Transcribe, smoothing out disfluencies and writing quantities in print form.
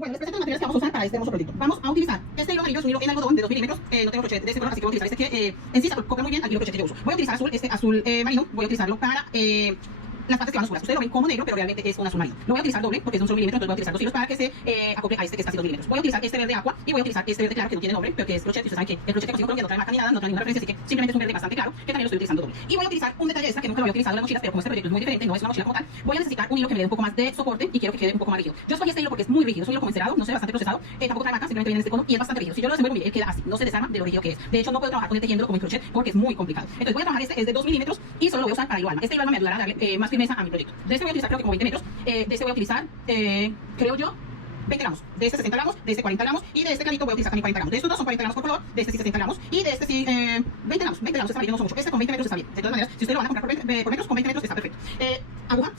Bueno, les presento los materiales que vamos a usar para este hermoso proyecto. Vamos a utilizar este hilo amarillo, es un hilo en algodón de 2 milímetros. No tengo crochet de este color, así que voy a utilizar este que en sí se acopla muy bien al hilo crochet que yo uso. Voy a utilizar azul, este azul marino, voy a utilizarlo para las partes que van oscuras. Ustedes lo ven como negro, pero realmente es un azul marino. Lo voy a utilizar doble porque es un solo milímetro, entonces voy a utilizar 2 hilos para que se acople a este que está a 2 milímetros. Voy a utilizar este verde agua y voy a utilizar este verde claro que no tiene nombre, pero que es crochet. Y ustedes saben que el crochet que consigo en Colombia no trae marca ni nada, no trae ninguna referencia, así que simplemente es un verde bastante claro que también lo estoy utilizando doble. Y voy a utilizar un detalle extra que nunca lo había utilizado en las mochilas, pero como este proyecto es muy diferente, no es una mochila como tal, voy a necesitar un hilo que me dé un poco más de soporte y quiero que quede un poco más rígido. Yo escogí este hilo porque es muy rígido, es un hilo como encerado, no sé, bastante procesado, tampoco trae marca, simplemente viene en este cono y es bastante rígido. Si yo lo desenvuelvo bien, él queda así, no se desarma de lo rígido que es. De hecho, no puedo trabajar con él tejiéndolo como en crochet porque es muy complicado. Entonces voy a trabajar este, es de 2 milímetros y solo lo voy a usar para hilo alma. Este hilo alma me ayudará a darle más firmeza a mi proyecto. De este voy a utilizar creo que como 20 metros, de este voy a utilizar, creo yo, 20 gramos, de este 60 gramos, de este 40 gramos y de este canito voy a utilizar también 40 gramos. De estos dos son 40 gramos por color, de este sí 60 gramos y de este sí 20 gramos, está bien, no son mucho. Este con 20 metros está bien. De todas maneras, si ustedes lo van a comprar por metros, con 20 metros está perfecto. Aguja.